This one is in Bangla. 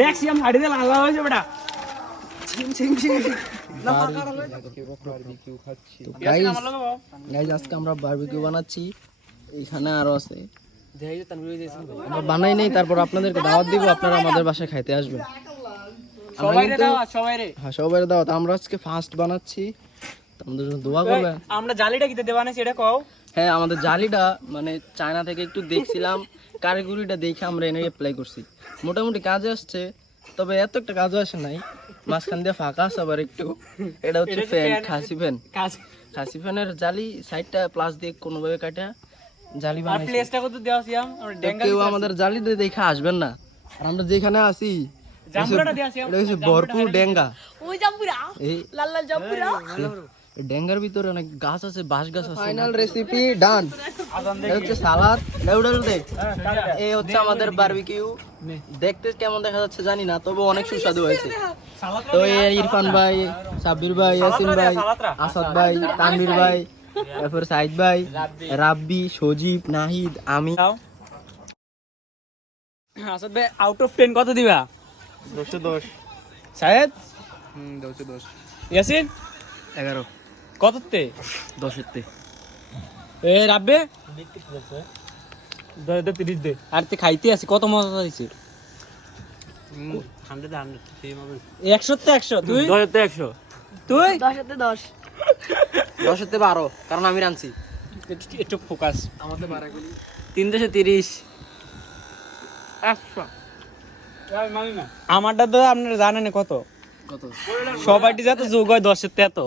দেখছি আমি হাড়ি দিয়ে লাল হয়েছে বেটা গাইস আজকে আমরা বারবিকিউ বানাচ্ছি, এখানে আরো আছে আমরা বানাই নাই, তারপর আপনাদেরকে দাওয়াত দিব, আপনারা আমাদের বাসায় খাইতে আসবেন। সবাই দাওয়াত। আমরা আজকে ফার্স্ট বানাচ্ছি, আমাদের জন্য দোয়া করবেন। আমরা জালিটা কিতে দেব না সেটা কও। হ্যাঁ, আমাদের জালিটা মানে চায়না থেকে একটু দেখছিলাম, কারিগরিটা দেখে আমরা এনে অ্যাপ্লাই করছি, মোটামুটি কাজে আসছে, তবে এত একটা কাজও আসে নাই, মাঝখান দিয়ে ফাঁকা আছে আবার একটু। এটা হচ্ছে ফ্যান, খাসি ফ্যানের জালি, সাইডটা প্লাস দিয়ে কোনোভাবে কাটা জালি বানাইছি। প্লেসটা কত দেওয়া ছিলাম আমরা ডেঙ্গা কেউ আমাদের জালি দিয়ে দেখে আসবেন না, আর আমরা যেখানে আছি জাম্বুরাটা দেওয়া ছিলাম, এটা হচ্ছে ভরপুর ডেঙ্গা। ওই জাম্বুরা এই লাল লাল জাম্বুরা ডেঙ্গার ভিতরে অনেক গাছ আছে, বাঁশ গাছ আছে। ফাইনাল রেসিপি ডান। এটা হচ্ছে সালাদ, এই হচ্ছে আমাদের বারবিকিউ। দেখতে কেমন দেখা যাচ্ছে জানি না, তবে অনেক সুস্বাদু হয়েছে। তো এই ইরফান ভাই, সাব্বির ভাই, ইয়াসিন ভাই, আসাদ ভাই, তানভীর ভাই, তারপর সাইদ ভাই, রাব্বি, সজীব, নাহিদ, আমি। আসাদ ভাই আউট অফ 10 কত দিবা? 210। শাহেদ 210। ইয়াসিন 11। কততে? 10-তে। এ রাব্বে 30 দে। আর তে খাইতে আছে কত মজা হইছে। 100 তে 100 তুই 10-তে 100। তুই 10-তে 10 10-তে 12, কারণ আমি রানছি। একটু ফোকাস আমাদের 330। 100 আমারটা তো আপনারা জানেন কত কত? সবাইটি যত যোগ হয় 10 এর তে এত